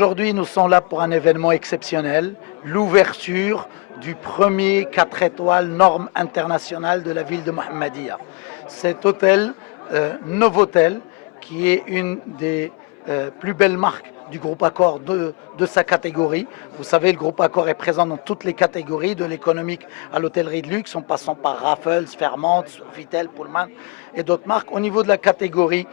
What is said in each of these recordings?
Aujourd'hui, nous sommes là pour un événement exceptionnel, l'ouverture du premier 4 étoiles norme internationale de la ville de Mohammedia. Cet hôtel, Novotel, qui est une des plus belles marques du groupe Accor de sa catégorie. Vous savez, le groupe Accor est présent dans toutes les catégories, de l'économique à l'hôtellerie de luxe, en passant par Raffles, Fairmont, Sofitel, Pullman et d'autres marques. Au niveau de la catégorie,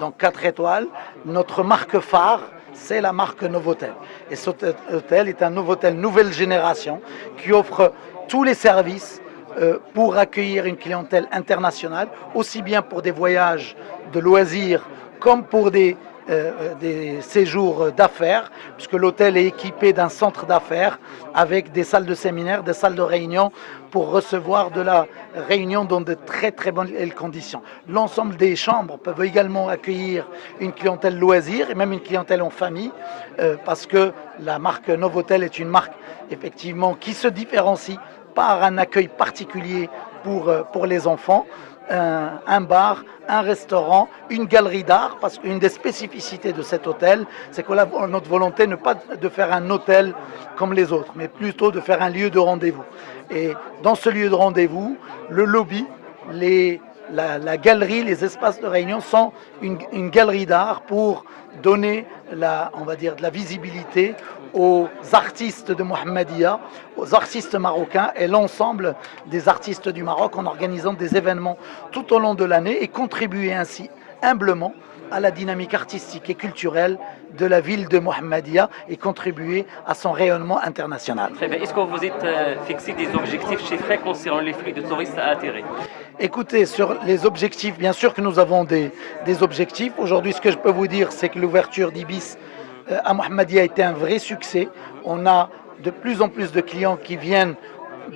donc 4 étoiles, notre marque phare, c'est la marque Novotel. Et cet hôtel est un Novotel nouvelle génération qui offre tous les services pour accueillir une clientèle internationale, aussi bien pour des voyages de loisirs comme pour des séjours d'affaires, puisque l'hôtel est équipé d'un centre d'affaires avec des salles de séminaire, des salles de réunion pour recevoir de la réunion dans de très très bonnes conditions. L'ensemble des chambres peuvent également accueillir une clientèle loisir et même une clientèle en famille, parce que la marque Novotel est une marque effectivement qui se différencie par un accueil particulier pour les enfants. Un bar, un restaurant, une galerie d'art, parce qu'une des spécificités de cet hôtel, c'est que notre volonté n'est pas de faire un hôtel comme les autres, mais plutôt de faire un lieu de rendez-vous. Et dans ce lieu de rendez-vous, le lobby, la galerie, les espaces de réunion sont une galerie d'art pour donner on va dire, de la visibilité aux artistes de Mohammedia, aux artistes marocains et l'ensemble des artistes du Maroc en organisant des événements tout au long de l'année et contribuer ainsi humblement à la dynamique artistique et culturelle de la ville de Mohammedia et contribuer à son rayonnement international. Très bien. Est-ce que vous êtes fixé des objectifs chiffrés concernant les flux de touristes à attirer? Écoutez, sur les objectifs, bien sûr que nous avons des objectifs. Aujourd'hui, ce que je peux vous dire, c'est que l'ouverture d'Ibis à Mohammedia a été un vrai succès. On a de plus en plus de clients qui viennent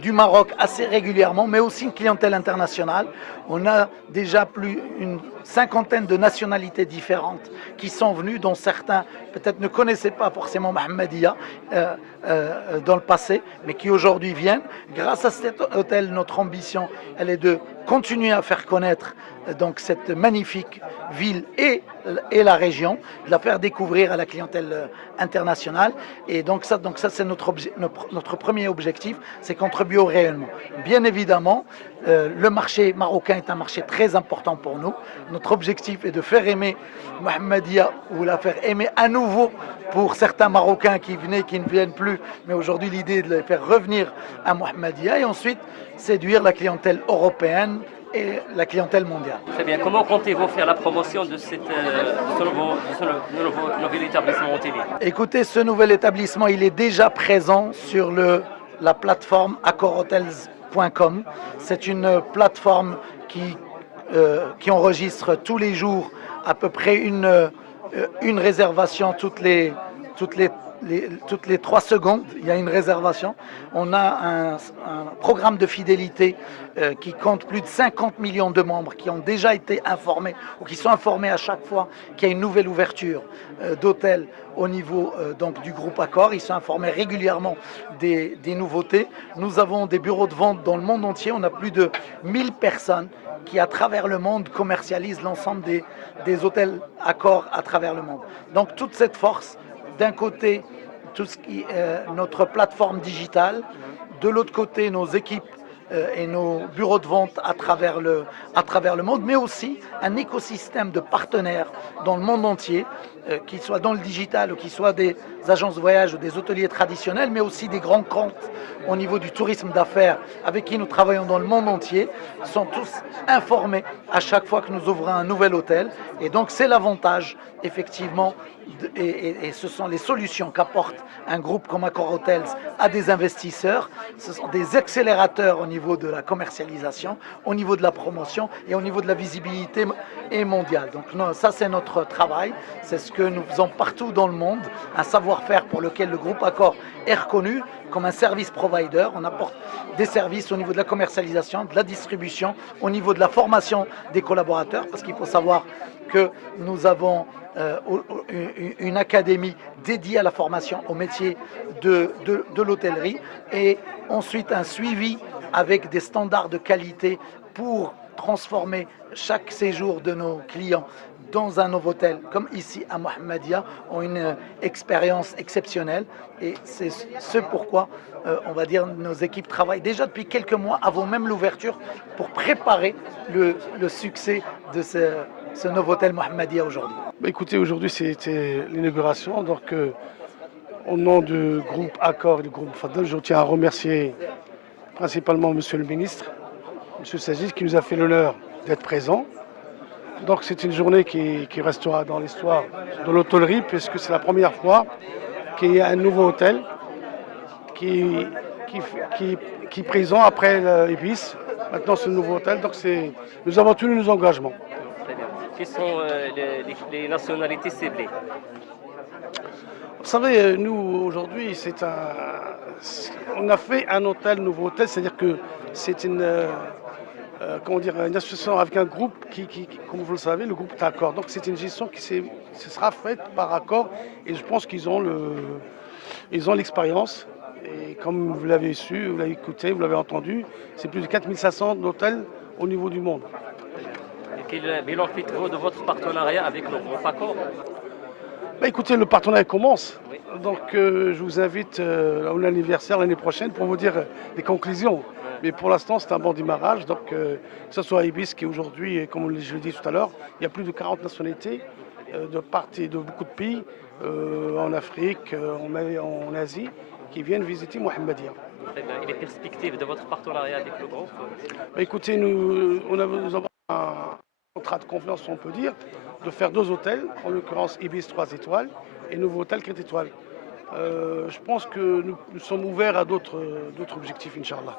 du Maroc assez régulièrement, mais aussi une clientèle internationale. On a déjà plus une cinquantaine de nationalités différentes qui sont venues, dont certains peut-être ne connaissaient pas forcément Mohammedia dans le passé, mais qui aujourd'hui viennent. Grâce à cet hôtel, notre ambition, elle est de continuer à faire connaître donc cette magnifique ville et la région, de la faire découvrir à la clientèle internationale. Et donc ça c'est notre premier objectif, c'est contribuer au rayonnement. Bien évidemment, le marché marocain est un marché très important pour nous. Notre objectif est de faire aimer Mohammedia ou la faire aimer à nouveau pour certains Marocains qui venaient, qui ne viennent plus. Mais aujourd'hui, l'idée est de les faire revenir à Mohammedia et ensuite séduire la clientèle européenne et la clientèle mondiale. Très bien. Comment comptez-vous faire la promotion de ce nouvel établissement hôtelier? Écoutez, ce nouvel établissement, il est déjà présent sur la plateforme accorhotels.com. C'est une plateforme qui enregistre tous les jours à peu près une réservation toutes les 3 secondes, il y a une réservation. On a un programme de fidélité qui compte plus de 50 millions de membres qui ont déjà été informés ou qui sont informés à chaque fois qu'il y a une nouvelle ouverture d'hôtel au niveau donc du groupe Accor. Ils sont informés régulièrement des nouveautés. Nous avons des bureaux de vente dans le monde entier. On a plus de 1000 personnes qui, à travers le monde, commercialisent l'ensemble des hôtels Accor à travers le monde. Donc toute cette force, d'un côté, tout ce qui est notre plateforme digitale, de l'autre côté, nos équipes et nos bureaux de vente à travers le monde, mais aussi un écosystème de partenaires dans le monde entier, qu'ils soient dans le digital ou qu'ils soient des agences de voyage ou des hôteliers traditionnels, mais aussi des grands comptes au niveau du tourisme d'affaires avec qui nous travaillons dans le monde entier, sont tous informés à chaque fois que nous ouvrons un nouvel hôtel. Et donc c'est l'avantage, effectivement, et ce sont les solutions qu'apporte un groupe comme Accor Hotels à des investisseurs. Ce sont des accélérateurs au niveau de la commercialisation, au niveau de la promotion et au niveau de la visibilité mondiale. Donc ça c'est notre travail, c'est ce que nous faisons partout dans le monde, un savoir-faire pour lequel le groupe Accor est reconnu comme un service provider. On apporte des services au niveau de la commercialisation, de la distribution, au niveau de la formation des collaborateurs, parce qu'il faut savoir que nous avons une académie dédiée à la formation au métier de l'hôtellerie et ensuite un suivi avec des standards de qualité pour transformer chaque séjour de nos clients dans un nouveau hôtel, comme ici à Mohammedia, ont une expérience exceptionnelle. Et c'est ce pourquoi, on va dire, nos équipes travaillent déjà depuis quelques mois, avant même l'ouverture, pour préparer le succès de ce nouveau hôtel Mohammedia aujourd'hui. Bah, écoutez, aujourd'hui c'était l'inauguration, donc au nom du groupe Accor et du groupe Fadel, je tiens à remercier principalement Monsieur le ministre, Monsieur Saziz, qui nous a fait l'honneur d'être présent. Donc c'est une journée qui restera dans l'histoire de l'hôtellerie, puisque c'est la première fois qu'il y a un nouveau hôtel qui est présent après l'Ibis. Maintenant c'est le nouveau hôtel, donc nous avons tenu nos engagements. Très bien. Quelles sont les nationalités ciblées? Vous savez, nous aujourd'hui, on a fait un hôtel, nouveau hôtel, c'est-à-dire que c'est une association avec un groupe comme vous le savez, le groupe Accor. Donc c'est une gestion qui sera faite par Accor et je pense qu'ils ont l'expérience. Et comme vous l'avez su, vous l'avez écouté, vous l'avez entendu, c'est plus de 4500 hôtels au niveau du monde. Et quel bilan faites-vous de votre partenariat avec le groupe Accor? Bah, écoutez, le partenariat commence. Oui. Donc je vous invite à mon anniversaire l'année prochaine pour vous dire les conclusions. Mais pour l'instant, c'est un bon démarrage. Donc que ce soit Ibis qui aujourd'hui, comme je l'ai dit tout à l'heure, il y a plus de 40 nationalités de beaucoup de pays, en Afrique, en Asie, qui viennent visiter Mohammedia. Très bien. Et les perspectives de votre partenariat avec le groupe? Bah, écoutez, nous avons un contrat de confiance, on peut dire, de faire 2 hôtels, en l'occurrence Ibis 3 étoiles et nouveau hôtel 4 étoiles. Je pense que nous sommes ouverts à d'autres objectifs, Inch'Allah.